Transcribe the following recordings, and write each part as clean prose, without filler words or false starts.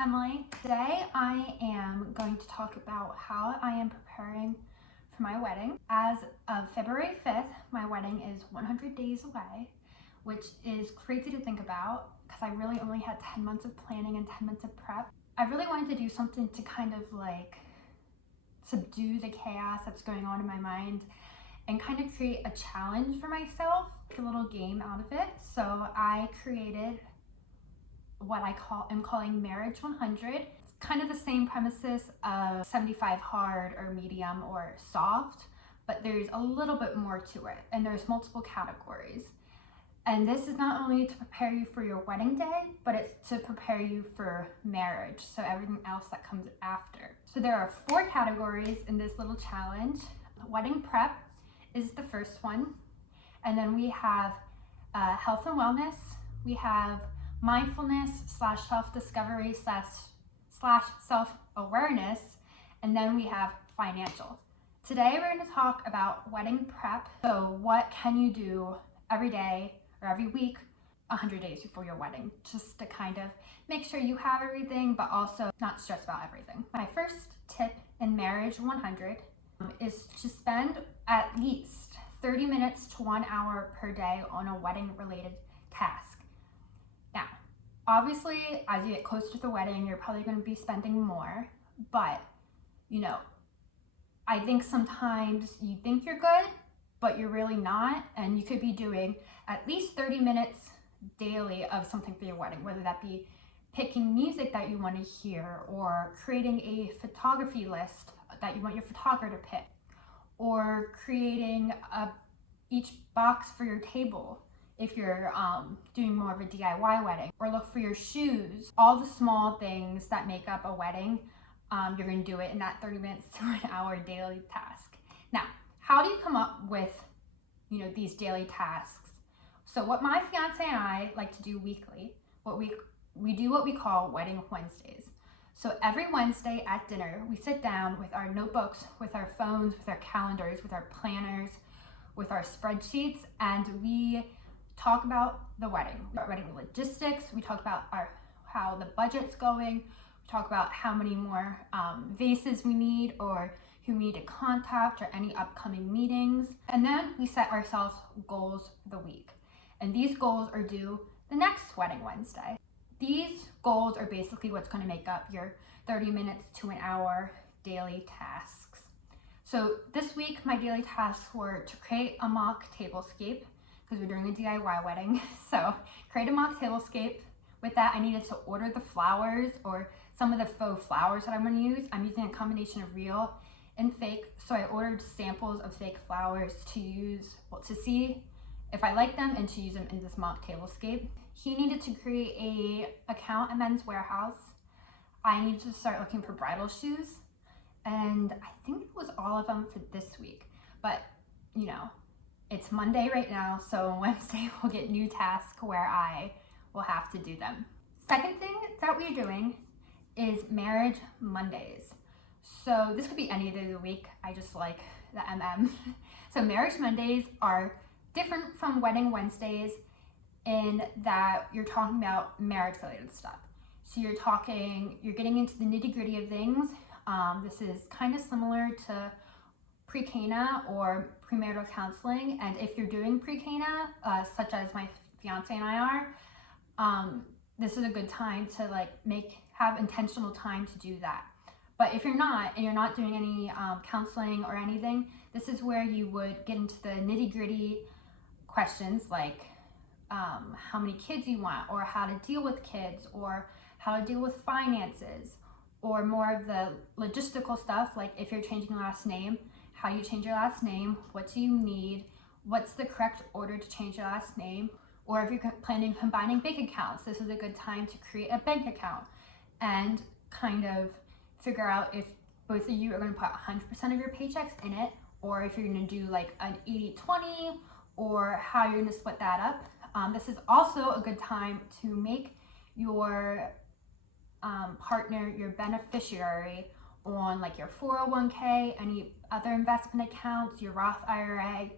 Emily. Today I am going to talk about how I am preparing for my wedding. As of February 5th, my wedding is 100 days away, which is crazy to think about because I really only had 10 months of planning and 10 months of prep. I really wanted to do something to kind of like subdue the chaos that's going on in my mind and kind of create a challenge for myself, a little game out of it. So I created what I'm calling Marriage 100. It's kind of the same premises of 75 hard or medium or soft, but there's a little bit more to it, and there's multiple categories. And this is not only to prepare you for your wedding day, but it's to prepare you for marriage, so everything else that comes after. So there are 4 categories in this little challenge. Wedding prep is the first one, and then we have health and wellness, we have mindfulness / self-discovery / self-awareness, and then we have financial. Today we're going to talk about wedding prep. So what can you do every day or every week 100 days before your wedding, just to kind of make sure you have everything but also not stress about everything. My first tip in Marriage 100 is to spend at least 30 minutes to 1 hour per day on a wedding related task. Now, obviously, as you get closer to the wedding, you're probably going to be spending more, but I think sometimes you think you're good, but you're really not, and you could be doing at least 30 minutes daily of something for your wedding, whether that be picking music that you want to hear, or creating a photography list that you want your photographer to pick, or creating each box for your table if you're doing more of a DIY wedding, or look for your shoes. All the small things that make up a wedding, you're going to do it in that 30 minutes to an hour daily task. Now, how do you come up with these daily tasks? So what my fiance and I like to do weekly, we do what we call Wedding Wednesdays. So every Wednesday at dinner, we sit down with our notebooks, with our phones, with our calendars, with our planners, with our spreadsheets, and we talk about the wedding logistics. We talk about how the budget's going. We talk about how many more vases we need, or who we need to contact, or any upcoming meetings. And then we set ourselves goals for the week. And these goals are due the next Wedding Wednesday. These goals are basically what's going to make up your 30 minutes to an hour daily tasks. So this week, my daily tasks were to create a mock tablescape, because we're doing a DIY wedding. So create a mock tablescape. With that, I needed to order the flowers, or some of the faux flowers that I'm going to use. I'm using a combination of real and fake. So I ordered samples of fake flowers to use, to see if I like them and to use them in this mock tablescape. He needed to create a account at Men's Warehouse. I needed to start looking for bridal shoes. And I think it was all of them for this week. But, it's Monday right now, so on Wednesday we'll get new tasks where I will have to do them. Second thing that we're doing is Marriage Mondays. So this could be any day of the week. I just like the MM. So Marriage Mondays are different from Wedding Wednesdays in that you're talking about marriage related stuff. So you're getting into the nitty gritty of things. This is kind of similar to pre-Cana or premarital counseling, and if you're doing pre-Cana, such as my fiance and I are, this is a good time to have intentional time to do that. But if you're not, and you're not doing any counseling or anything, this is where you would get into the nitty-gritty questions like how many kids you want, or how to deal with kids, or how to deal with finances, or more of the logistical stuff, like if you're changing your last name, how you change your last name, what do you need, what's the correct order to change your last name, or if you're planning combining bank accounts, this is a good time to create a bank account and kind of figure out if both of you are going to put 100% of your paychecks in it, or if you're going to do like an 80-20, or how you're going to split that up. This is also a good time to make your partner your beneficiary on like your 401k, any other investment accounts, your Roth IRA,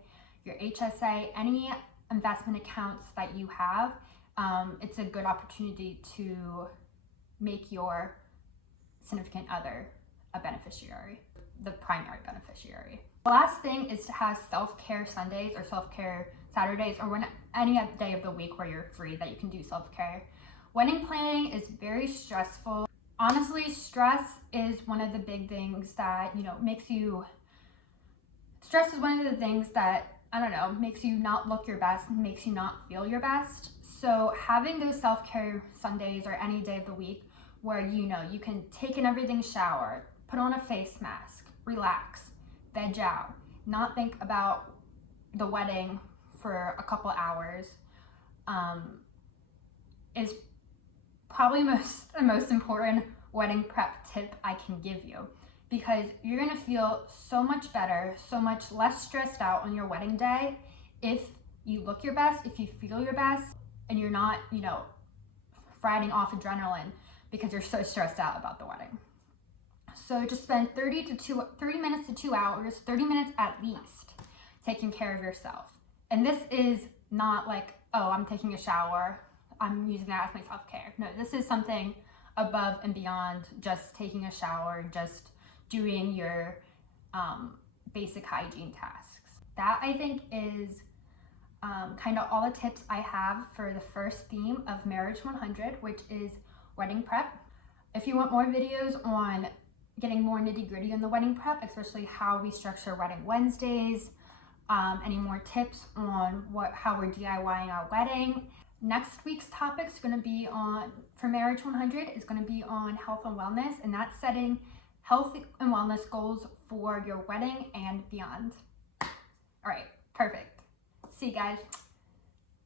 your HSA, any investment accounts that you have. It's a good opportunity to make your significant other a beneficiary, the primary beneficiary. The last thing is to have self-care Sundays or self-care Saturdays, or any day of the week where you're free that you can do self-care. Wedding planning is very stressful. Honestly, stress is one of the big things that, stress is one of the things that, makes you not look your best and makes you not feel your best. So having those self-care Sundays or any day of the week where, you can take an everything shower, put on a face mask, relax, veg out, not think about the wedding for a couple hours, is probably the most important wedding prep tip I can give you, because you're gonna feel so much better, so much less stressed out on your wedding day if you look your best, if you feel your best, and you're not, fighting off adrenaline because you're so stressed out about the wedding. So just spend 30 minutes to 2 hours, 30 minutes at least, taking care of yourself. And this is not like, oh, I'm taking a shower, I'm using that as my self-care. No, this is something above and beyond just taking a shower, just doing your basic hygiene tasks. That, I think, is kind of all the tips I have for the first theme of Marriage 100, which is wedding prep. If you want more videos on getting more nitty-gritty on the wedding prep, especially how we structure wedding Wednesdays, any more tips on how we're DIYing our wedding. Next week's topic is going to be for Marriage 100 is going to be on health and wellness, and that's setting health and wellness goals for your wedding and beyond. All right, perfect. See you guys.